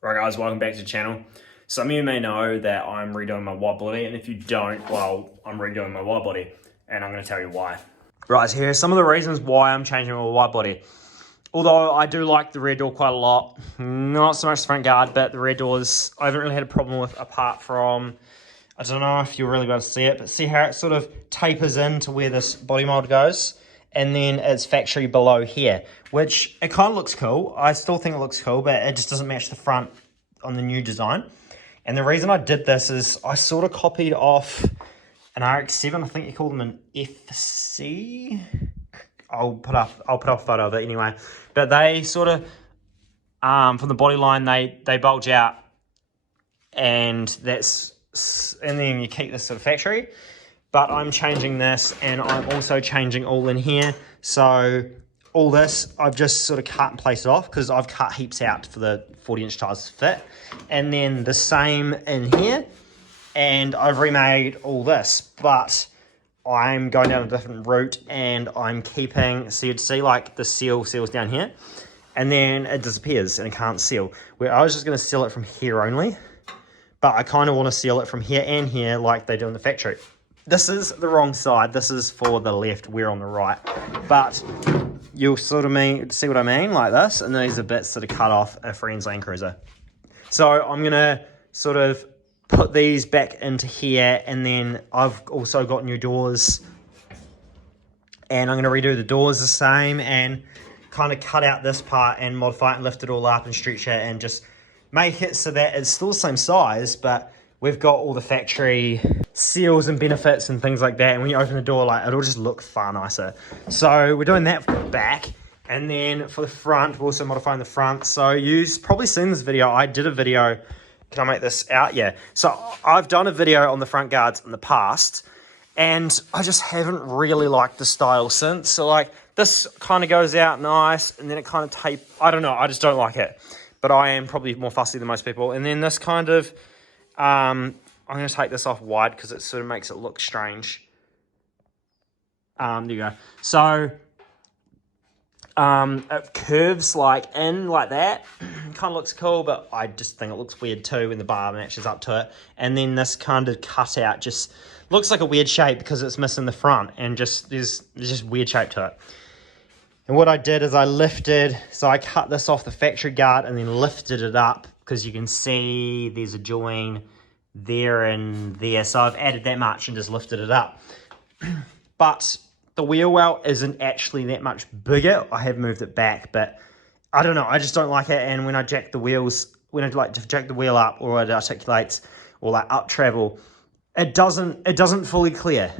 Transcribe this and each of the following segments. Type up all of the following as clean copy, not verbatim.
Right guys, welcome back to the channel. Some of you may know that I'm redoing my widebody, and if you don't, well, I'm redoing my widebody, and I'm going to tell you why. Right, so here's some of the reasons why I'm changing my widebody. Although I do like the rear door quite a lot, not so much the front guard, but the rear doors I haven't really had a problem with, apart from, I don't know if you're really going to see it, but see how it sort of tapers into where this body mold goes? And then it's factory below here, which it kind of looks cool. I still think it looks cool, but it just doesn't match the front on the new design. And the reason I did this is I sort of copied off an RX-7. I think you call them an FC. I'll put up a photo of it anyway. But they sort of, from the body line, they bulge out, and then you keep this sort of factory. But I'm changing this, and I'm also changing all in here. So all this, I've just sort of cut and placed it off, because I've cut heaps out for the 40-inch tyres to fit. And then the same in here, and I've remade all this. But I'm going down a different route, and I'm keeping, so you'd see like the seals down here, and then it disappears and it can't seal. Where I was just going to seal it from here only, but I kind of want to seal it from here and here like they do in the factory. This is the wrong side. This is for the left. We're on the right. But you'll sort of see what I mean, like this. And these are bits that are cut off a friend's Landcruiser. So I'm going to sort of put these back into here. And then I've also got new doors. And I'm going to redo the doors the same. And kind of cut out this part and modify it and lift it all up and stretch it. And just make it so that it's still the same size, but we've got all the factory seals and benefits and things like that. And when you open the door, like, it'll just look far nicer. So we're doing that for the back. And then for the front, we're also modifying the front. So you've probably seen this video. I did a video. Can I make this out? Yeah. So I've done a video on the front guards in the past, and I just haven't really liked the style since. So like this kind of goes out nice, and then it kind of I don't know. I just don't like it. But I am probably more fussy than most people. And then this kind of, I'm going to take this off wide because it sort of makes it look strange. There you go. So it curves like in like that. Kind of looks cool, but I just think it looks weird too when the bar matches up to it. And then this kind of cutout just looks like a weird shape because it's missing the front, and just there's just weird shape to it. And what I did is I cut this off the factory guard and then lifted it up, because you can see there's a join there and there. So I've added that much and just lifted it up. But the wheel well isn't actually that much bigger. I have moved it back, but I don't know. I just don't like it. And when I jack the wheels, when I like to jack the wheel up, or it articulates, or like up travel, it doesn't fully clear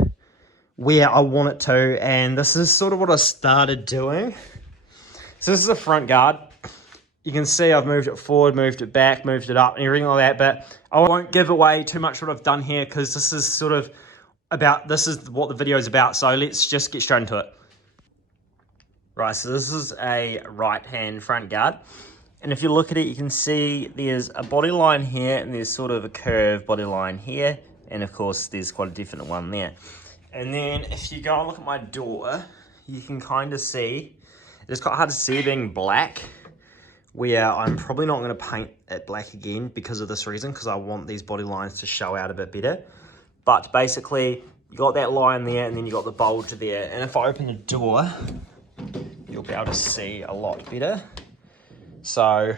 where I want it to. And this is sort of what I started doing. So this is the front guard. You can see I've moved it forward, moved it back, moved it up, and everything like that. But I won't give away too much what I've done here, because this is sort of this is what the video is about. So let's just get straight into it. Right, so this is a right-hand front guard. And if you look at it, you can see there's a body line here, and there's sort of a curved body line here. And of course, there's quite a definite one there. And then if you go and look at my door, you can kind of see, it's quite hard to see being black, where I'm probably not going to paint it black again because of this reason, because I want these body lines to show out a bit better. But basically, you got that line there, and then you got the bulge there. And if I open the door, you'll be able to see a lot better. So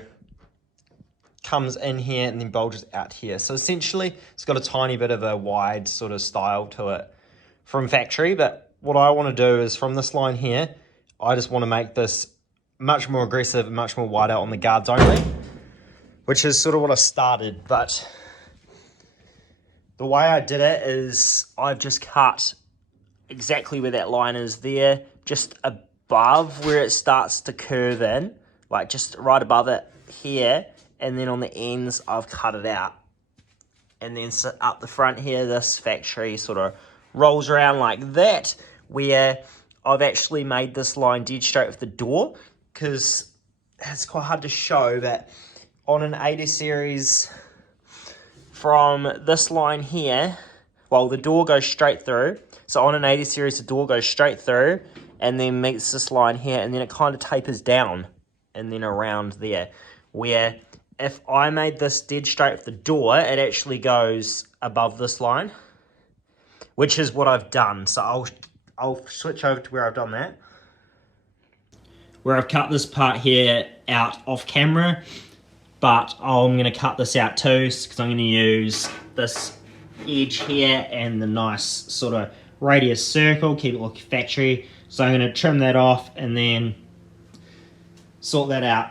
comes in here and then bulges out here. So essentially, it's got a tiny bit of a wide sort of style to it from factory. But what I want to do is, from this line here, I just want to make this much more aggressive and much more wider on the guards only, which is sort of what I started. But the way I did it is I've just cut exactly where that line is there, just above where it starts to curve in, like just right above it here. And then on the ends, I've cut it out. And then up the front here, this factory sort of rolls around like that, where I've actually made this line dead straight with the door, because it's quite hard to show that on an 80 series, from this line here, well, the door goes straight through. So on an 80 series, the door goes straight through and then meets this line here, and then it kind of tapers down and then around there, where if I made this dead straight with the door, it actually goes above this line, which is what I've done. So I'll switch over to where I've done that. Where I've cut this part here out off camera, but I'm going to cut this out too, because I'm going to use this edge here and the nice sort of radius circle, keep it looking factory. So I'm going to trim that off and then sort that out.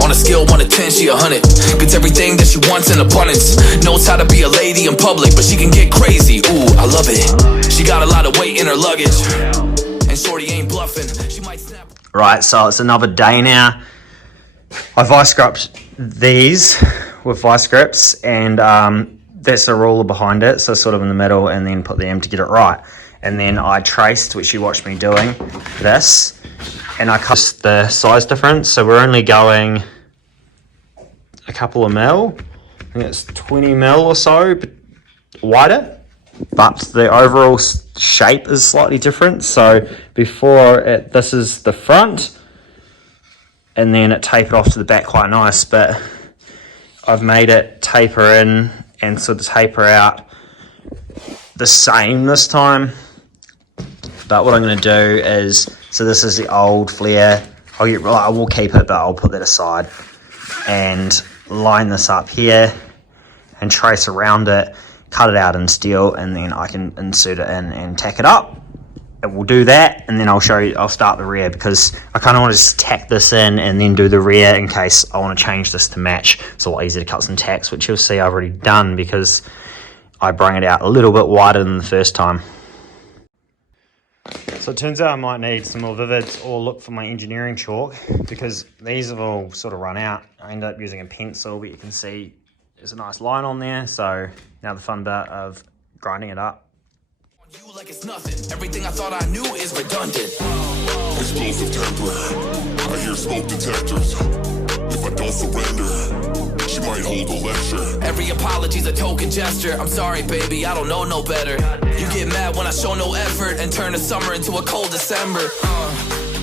On a scale 1 to 10, she 100. Gets everything that she wants in abundance. Knows how to be a lady in public, but she can get crazy. Ooh, I love it. She got a lot of weight in her luggage, and shorty ain't bluffing. She might snap. Right, so it's another day now. I vice gripped these with vice grips, and that's a ruler behind it, so sort of in the middle, and then put them to get it right. And then I traced, which you watched me doing, this, and I cut the size difference. So we're only going a couple of mil. I think it's 20 mil or so wider, but the overall shape is slightly different. So before this is the front, and then it tapered off to the back quite nice, but I've made it taper in and sort of taper out the same this time. But what I'm going to do is, so this is the old flare. I will keep it, but I'll put that aside and line this up here and trace around it, cut it out in steel, and then I can insert it in and tack it up. And we'll do that, and then I'll show you, I'll start the rear, because I kind of want to just tack this in and then do the rear in case I want to change this to match. It's a lot easier to cut some tacks, which you'll see I've already done because I bring it out a little bit wider than the first time. So it turns out I might need some more Vivids or look for my engineering chalk, because these have all sort of run out. I ended up using a pencil, but you can see there's a nice line on there. So now the fun bit of grinding it up. You like it's nothing. Everything I thought I knew is redundant. Explosive temper. I hear smoke detectors. If I don't surrender, she might hold a lecture. Every apology's a token gesture. I'm sorry, baby, I don't know no better. You get mad when I show no effort and turn the summer into a cold December.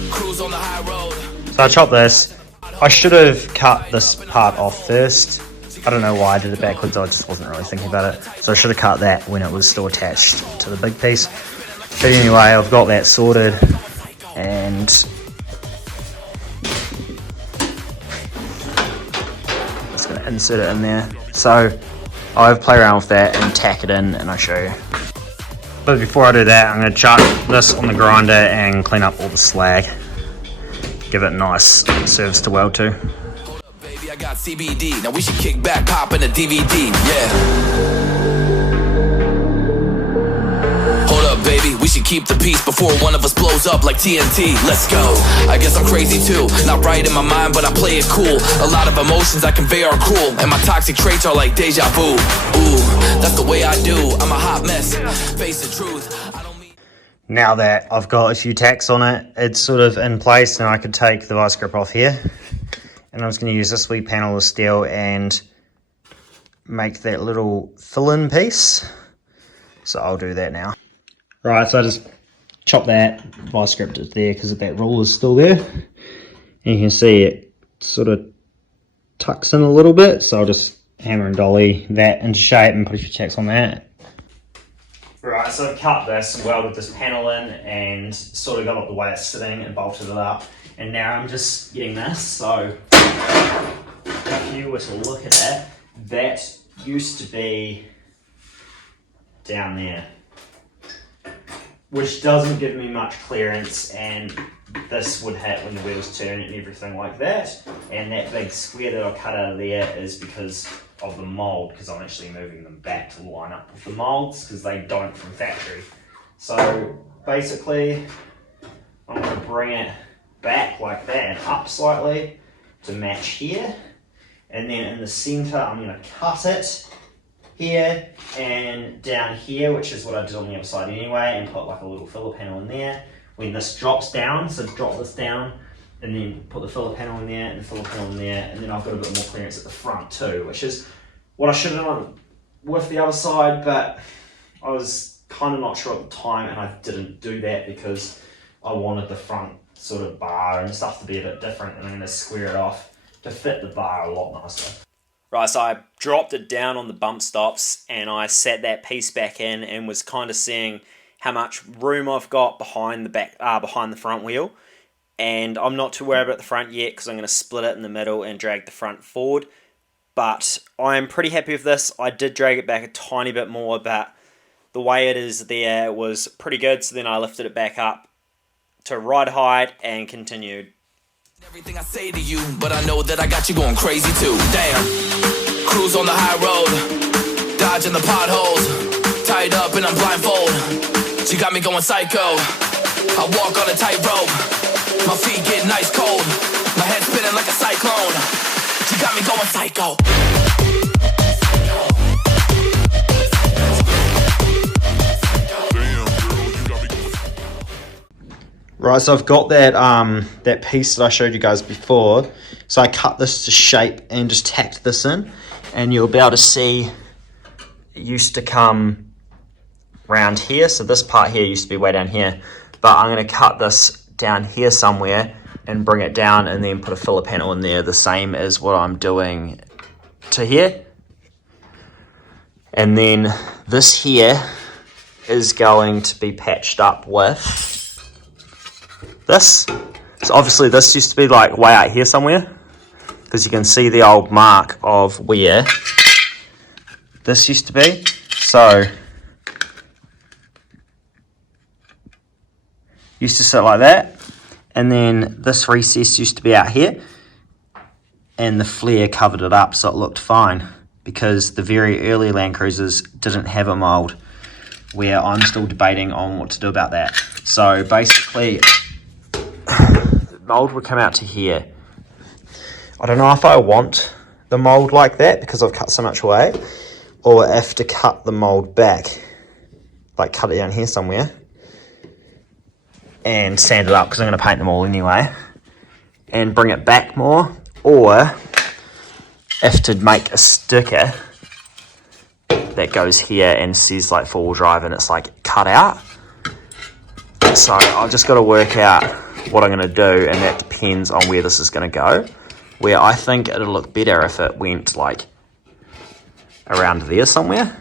Cruise on the high road. So I chopped this. I should have cut this part off first. I don't know why I did it backwards, I just wasn't really thinking about it. So I should have cut that when it was still attached to the big piece. But anyway, I've got that sorted, and just gonna insert it in there. So I'll play around with that and tack it in, and I'll show you. But before I do that, I'm gonna chuck this on the grinder and clean up all the slag. Give it a nice surface to weld to. I got CBD, now we should kick back, pop in a DVD, yeah. Hold up, baby, we should keep the peace before one of us blows up like TNT, let's go. I guess I'm crazy too, not right in my mind, but I play it cool. A lot of emotions I convey are cruel, and my toxic traits are like deja vu. Ooh, that's the way I do, I'm a hot mess, face the truth. Now that I've got a few tacks on it, it's sort of in place, and I could take the vice grip off here. And I'm just going to use this wee panel of steel and make that little fill-in piece. So I'll do that now. Right, so I just chop that, vice gripped it there because that roll is still there. And you can see it sort of tucks in a little bit. So I'll just hammer and dolly that into shape and put a few tacks on that. Right, so I've cut this and welded this panel in and sort of got it the way it's sitting and bolted it up. And now I'm just getting this, so if you were to look at it, that used to be down there, which doesn't give me much clearance, and this would hit when the wheels turn and everything like that. And that big square that I cut out of there is because of the mould, because I'm actually moving them back to line up with the moulds, because they don't from factory. So basically, I'm going to bring it back like that and up slightly to match here, and then in the center I'm going to cut it here and down here, which is what I did on the other side anyway, and put like a little filler panel in there. When this drops down, so drop this down and then put the filler panel in there and the filler panel in there, and then I've got a bit more clearance at the front too, which is what I should have done with the other side, but I was kind of not sure at the time, and I didn't do that because I wanted the front sort of bar and stuff to be a bit different, and I'm going to square it off to fit the bar a lot nicer. Right, so I dropped it down on the bump stops and I sat that piece back in and was kind of seeing how much room I've got behind the front wheel. And I'm not too worried about the front yet because I'm going to split it in the middle and drag the front forward. But I'm pretty happy with this. I did drag it back a tiny bit more, but the way it is there was pretty good. So then I lifted it back up to ride height and continued. Everything I say to you, but I know that I got you going crazy too. Damn. Cruise on the high road, dodging the potholes, tied up and I'm blindfold. She got me going psycho. I walk on a tightrope. My feet get nice cold. My head spinning like a cyclone. She got me going psycho. Right, so I've got that that piece that I showed you guys before. So I cut this to shape and just tacked this in, and you'll be able to see it used to come round here. So this part here used to be way down here, but I'm going to cut this down here somewhere and bring it down and then put a filler panel in there, the same as what I'm doing to here. And then this here is going to be patched up with this. So obviously this used to be like way out here somewhere, because you can see the old mark of where this used to be. So used to sit like that, and then this recess used to be out here, and the flare covered it up so it looked fine, because the very early Landcruisers didn't have a mould, where I'm still debating on what to do about that. So basically the mould would come out to here. I don't know if I want the mould like that because I've cut so much away, or if to cut the mould back, like cut it down here somewhere and sand it up, because I'm going to paint them all anyway, and bring it back more, or if to make a sticker that goes here and says like 4-wheel drive and it's like cut out. So I've just got to work out what I'm going to do, and that depends on where this is going to go, where I think it'll look better if it went like around there somewhere,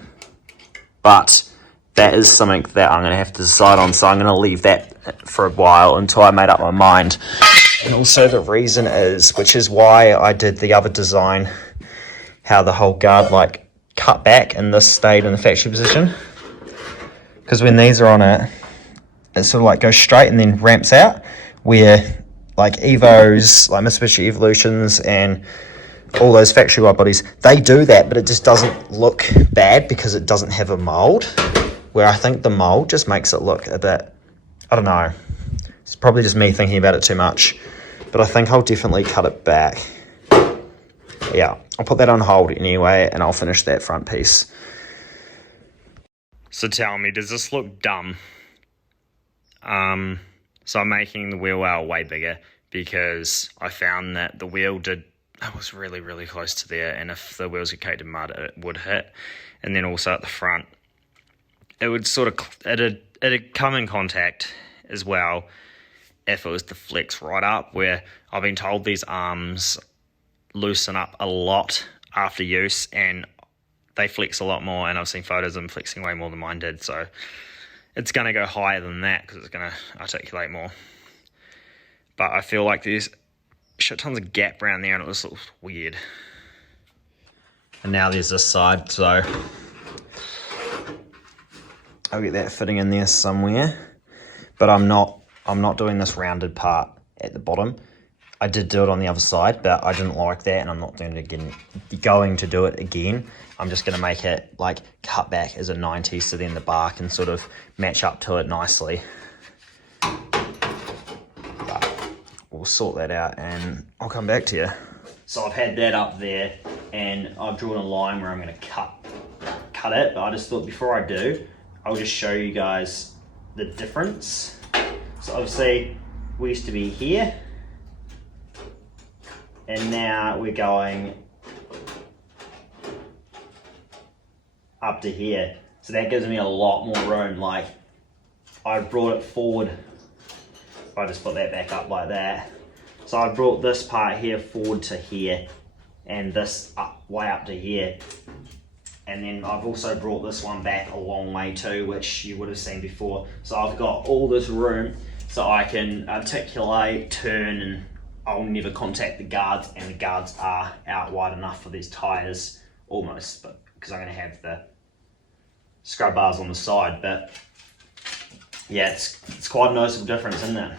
but that is something that I'm going to have to decide on, so I'm going to leave that for a while until I made up my mind. And also the reason is, which is why I did the other design, how the whole guard like cut back and this stayed in the factory position, because when these are on it, it sort of like goes straight and then ramps out, where like Evos, like Mitsubishi Evolutions and all those factory wide bodies, they do that, but it just doesn't look bad because it doesn't have a mould. Where I think the mould just makes it look a bit, I don't know, it's probably just me thinking about it too much, but I think I'll definitely cut it back. Yeah, I'll put that on hold anyway, and I'll finish that front piece. So tell me, does this look dumb? So I'm making the wheel well way bigger, because I found that the wheel was really, really close to there, and if the wheels get caked in mud, it would hit. And then also at the front, it would sort of, it'd come in contact as well if it was to flex right up, where I've been told these arms loosen up a lot after use, and they flex a lot more, and I've seen photos of them flexing way more than mine did, so it's going to go higher than that because it's going to articulate more. But I feel like there's shit tons of gap around there, and it just looks weird. And now there's this side, so I'll get that fitting in there somewhere. But I'm not doing this rounded part at the bottom. I did do it on the other side, but I didn't like that, and I'm not doing it again. Going to do it again. I'm just going to make it like cut back as a 90, so then the bar can sort of match up to it nicely. But we'll sort that out and I'll come back to you. So I've had that up there, and I've drawn a line where I'm going to cut it, but I just thought before I do, I'll just show you guys the difference. So obviously we used to be here, and now we're going up to here. So that gives me a lot more room. Like, I brought it forward. If I just put that back up like that. So I brought this part here forward to here, and this way up to here. And then I've also brought this one back a long way too, which you would have seen before. So I've got all this room so I can articulate, turn, and I'll never contact the guards, and the guards are out wide enough for these tyres, almost, but because I'm going to have the scrub bars on the side. But yeah, it's quite a noticeable difference, isn't it?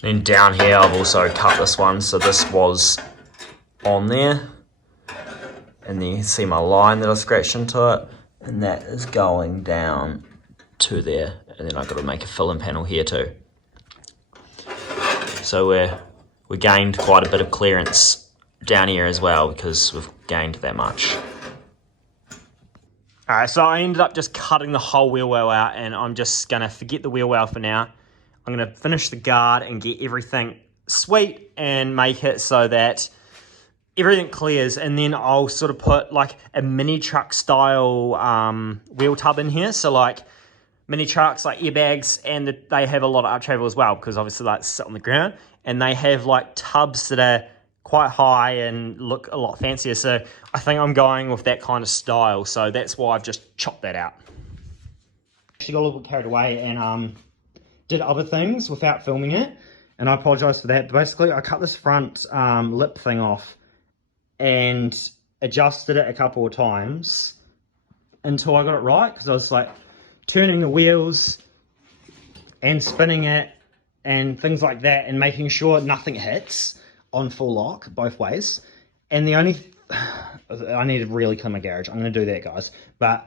Then down here I've also cut this one, so this was on there, and then you can see my line that I scratched into it, and that is going down to there, and then I've got to make a fill-in panel here too. So we gained quite a bit of clearance down here as well, because we've gained that much. Alright, so I ended up just cutting the whole wheel well out, and I'm just going to forget the wheel well for now. I'm going to finish the guard and get everything sweet and make it so that everything clears, and then I'll sort of put like a mini truck style wheel tub in here. So like mini trucks, like airbags, and they have a lot of up travel as well, because obviously like sit on the ground, and they have like tubs that are quite high and look a lot fancier. So I think I'm going with that kind of style, so that's why I've just chopped that out. Actually got a little bit carried away and did other things without filming it, and I apologize for that. But basically I cut this front lip thing off and adjusted it a couple of times until I got it right, because I was like turning the wheels and spinning it and things like that, and making sure nothing hits on full lock both ways. And the only I need to really clean my garage. I'm going to do that, guys. But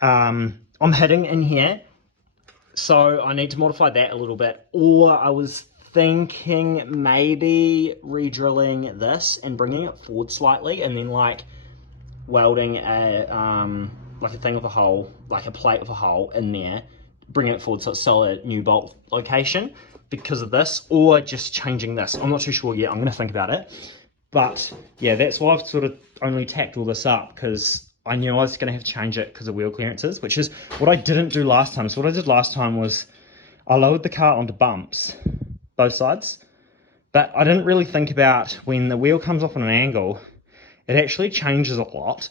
I'm hitting in here, so I need to modify that a little bit. Or I was thinking maybe re-drilling this and bringing it forward slightly, and then like welding a like a thing with a hole, like a plate with a hole in there, bringing it forward so it's still a new bolt location because of this, or just changing this. I'm not too sure yet. I'm going to think about it. But yeah, that's why I've sort of only tacked all this up, because I knew I was going to have to change it because of wheel clearances, which is what I didn't do last time. So what I did last time was I lowered the car onto bumps, both sides, but I didn't really think about when the wheel comes off on an angle, it actually changes a lot.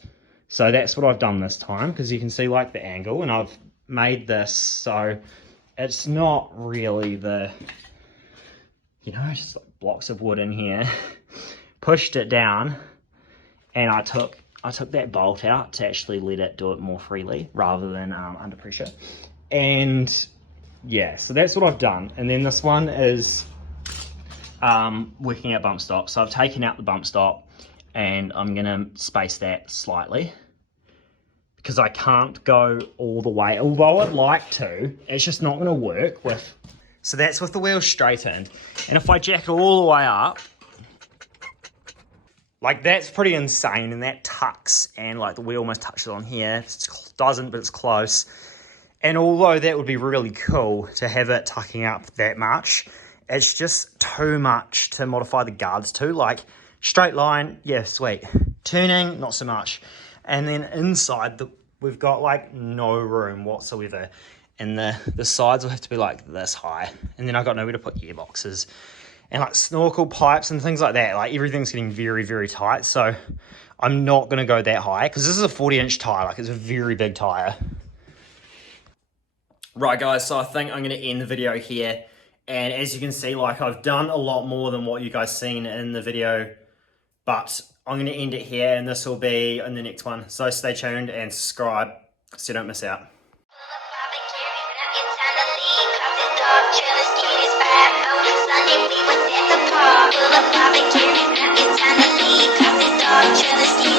So that's what I've done this time, because you can see like the angle, and I've made this so it's not really the, you know, just like blocks of wood in here. Pushed it down, and I took that bolt out to actually let it do it more freely rather than under pressure. And yeah, so that's what I've done. And then this one is working at bump stop. So I've taken out the bump stop, and I'm gonna space that slightly because I can't go all the way, although I'd like to. It's just not gonna work with. So that's with the wheel straightened. And if I jack it all the way up, like that's pretty insane, and that tucks, and like the wheel almost touches on here. It doesn't, but it's close. And although that would be really cool to have it tucking up that much, it's just too much to modify the guards to. Like straight line, yeah, sweet. Turning, not so much. And then inside, we've got like no room whatsoever. And the sides will have to be like this high. And then I've got nowhere to put gearboxes and like snorkel pipes and things like that. Like everything's getting very, very tight. So I'm not going to go that high, because this is a 40-inch tire. Like it's a very big tire. Right, guys. So I think I'm going to end the video here. And as you can see, like I've done a lot more than what you guys seen in the video. But I'm going to end it here, and this will be in the next one. So stay tuned and subscribe so you don't miss out. Pull up barbecue, now it's time to leave, 'cause it's all jealousy.